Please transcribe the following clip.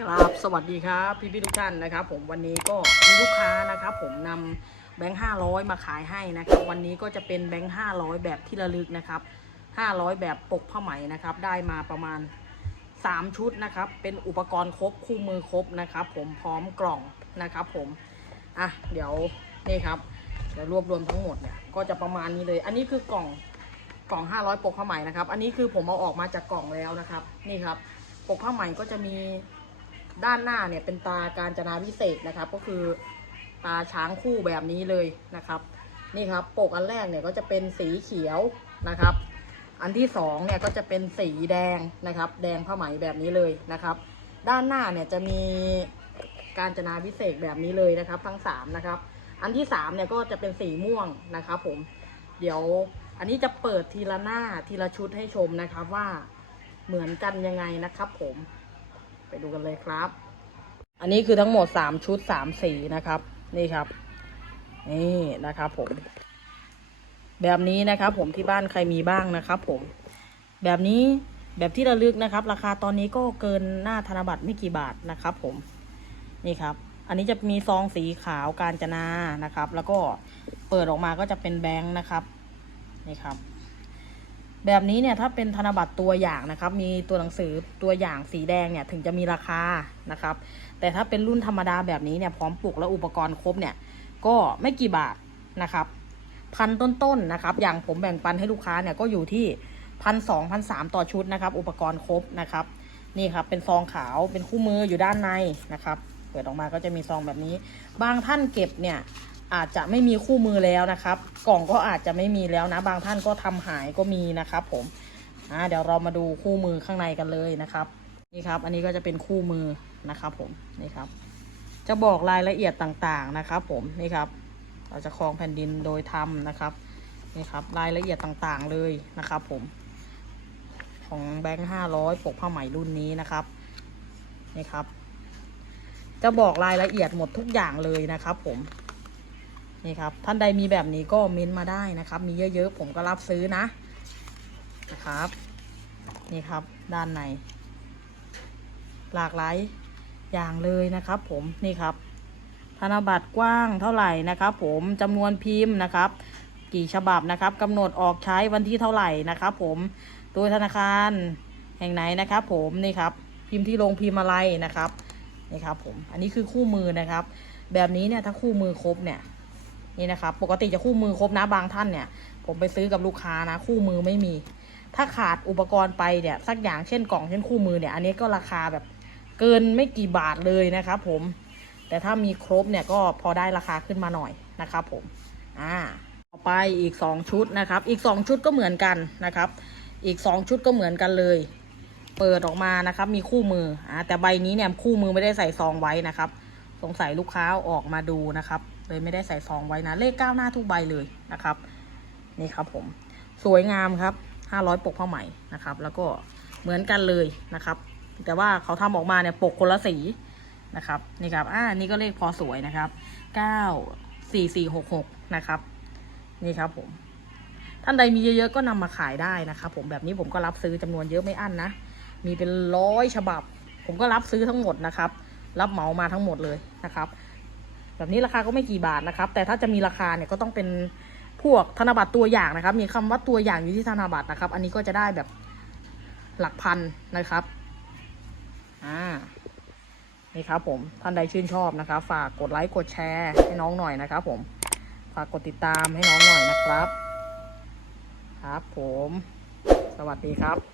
ครับสวัสดีครับ พี่พี่ทุกท่านนะครับ ผมวันนี้ก็มีลูกค้านะครับ ผมนำแบงค์ห้าร้อยมาขายให้นะครับ วันนี้ก็จะเป็นแบงค์ห้าร้อยแบบที่ระลึกนะครับห้าร้อยแบบปกผ้าไหมนะครับ ได้มาประมาณสามชุดนะครับ เป็นอุปกรณ์ครบคู่มือครบนะครับ ผมพร้อมกล่องนะครับ ผมอะเดี๋ยวนี่ครับเดี๋ยวรวบรวมทั้งหมดเนี่ยก็จะประมาณนี้เลย อันนี้คือกล่องกล่อง 500 ปกผ้าไหมนะครับ อันนี้คือผมเอาออกมาจากกล่องแล้วนะครับ นี่ครับ ปกผ้าไหมก็จะมี ด้านหน้าเนี่ยเป็นตาการจนาพิเศษนะครับ ก็คือตาช้างคู่แบบนี้เลยนะครับ นี่ครับปกอันแรกเนี่ยก็จะเป็นสีเขียวนะครับ อันที่สองเนี่ยก็จะเป็นสีแดงนะครับ แดงผ้าไหมแบบนี้เลยนะครับ ด้านหน้าเนี่ยจะมีการจนาพิเศษแบบนี้เลยนะครับ ทั้งสามนะครับ อันที่สามเนี่ยก็จะเป็นสีม่วงนะครับ ผม เดี๋ยวอันนี้จะเปิดทีละหน้าทีละชุดให้ชมนะครับว่าเหมือนกันยังไงนะครับผม ไปดูกันเลยครับ อันนี้คือทั้งหมดสามชุดสามสีนะครับ นี่ครับ นี่นะครับผม แบบนี้นะครับผมที่บ้านใครมีบ้างนะครับผม แบบนี้แบบที่ระลึกนะครับ ราคาตอนนี้ก็เกินหน้าธนบัตรไม่กี่บาทนะครับผม นี่ครับ อันนี้จะมีซองสีขาวการจนานะครับ แล้วก็เปิดออกมาก็จะเป็นแบงค์นะครับ นี่ครับ แบบนี้เนี่ยถ้าเป็นธนบัตรตัวอย่างนะครับ มีตัวหนังสือตัวอย่างสีแดงเนี่ยถึงจะมีราคานะครับ แต่ถ้าเป็นรุ่นธรรมดาแบบนี้เนี่ยพร้อมปลุกและอุปกรณ์ครบเนี่ยก็ไม่กี่บาทนะครับพันต้นๆนะครับ อย่างผมแบ่งปันให้ลูกค้าเนี่ยก็อยู่ที่พันสองพันสามต่อชุดนะครับ อุปกรณ์ครบนะครับ นี่ครับเป็นซองขาวเป็นคู่มืออยู่ด้านในนะครับ เปิดออกมาก็จะมีซองแบบนี้ บางท่านเก็บเนี่ย อาจจะไม่มีคู่มือแล้วนะครับ กล่องก็อาจจะไม่มีแล้วนะ บางท่านก็ทำหายก็มีนะครับ ผมอ่าเดี๋ยวเรามาดูคู่มือข้างในกันเลยนะครับ นี่ครับ อันนี้ก็จะเป็นคู่มือนะครับ ผมนี่ครับ จะบอกรายละเอียดต่างๆนะครับ ผมนี่ครับ เราจะครองแผ่นดินโดยธรรมนะครับนี่ครับ รายละเอียดต่างๆเลยนะครับ ผม ของแบงค์ห้าร้อยปกผ้าไหมรุ่นนี้นะครับนี่ครับ จะบอกรายละเอียดหมดทุกอย่างเลยนะครับ ผม นี่ครับ ท่านใดมีแบบนี้ก็เม้นมาได้นะครับ มีเยอะๆ ผมก็รับซื้อนะนะครับ นี่ครับด้านใน หลากหลายอย่างเลยนะครับ ผมนี่ครับ ธนบัตรกว้างเท่าไหร่นะครับ ผมจำนวนพิมพ์นะครับ กี่ฉบับนะครับกำหนดออกใช้วันที่เท่าไหร่นะครับ ผมโดยธนาคารแห่งไหนนะครับ ผมนี่ครับ พิมพ์ที่ลงพิมพ์อะไรนะครับนี่ครับ ผมอันนี้คือคู่มือนะครับ แบบนี้เนี่ยถ้าคู่มือครบเนี่ย นี่นะครับปกติจะคู่มือครบนะบางท่านเนี่ย ผมไปซื้อกับลูกค้านะ คู่มือไม่มี ถ้าขาดอุปกรณ์ไปเนี่ยสักอย่างเช่นกล่องเช่นคู่มือเนี่ย อันนี้ก็ราคาแบบเกินไม่กี่บาทเลยนะครับผม แต่ถ้ามีครบเนี่ยก็พอได้ราคาขึ้นมาหน่อยนะครับผมอ่าต่อไปอีกสองชุดนะครับ อีกสองชุดก็เหมือนกันนะครับ อีกสองชุดก็เหมือนกันเลย เปิดออกมานะครับ มีคู่มืออ่าแต่ใบนี้เนี่ยคู่มือไม่ได้ใส่ซองไว้นะครับ สงสัยลูกค้าออกมาดูนะครับ เลยไม่ได้ใส่ซองไว้นะ เลขเก้าหน้าทุกใบเลยนะครับ นี่ครับผม สวยงามครับห้าร้อยปกผ้าไหมนะครับ แล้วก็เหมือนกันเลยนะครับ แต่ว่าเขาทำออกมาเนี่ยปกคนละสีนะครับ นี่ครับ อ่า นี่ก็เลขพอสวยนะครับเก้าสี่สี่หกหกนะครับ นี่ครับผม ท่านใดมีเยอะๆก็นำมาขายได้นะครับผม แบบนี้ผมก็รับซื้อจำนวนเยอะไม่อั้นนะ มีเป็นร้อยฉบับ ผมก็รับซื้อทั้งหมดนะครับ รับเหมามาทั้งหมดเลยนะครับ แบบนี้ราคาก็ไม่กี่บาทนะครับ แต่ถ้าจะมีราคาเนี่ยก็ต้องเป็นพวกธนบัตรตัวอย่างนะครับ มีคำว่าตัวอย่างอยู่ที่ธนบัตรนะครับ อันนี้ก็จะได้แบบหลักพันนะครับอ่านี่ครับผมท่านใดชื่นชอบนะครับ ฝากกดไลค์กดแชร์ให้น้องหน่อยนะครับ ผมฝากกดติดตามให้น้องหน่อยนะครับ ครับผม สวัสดีครับ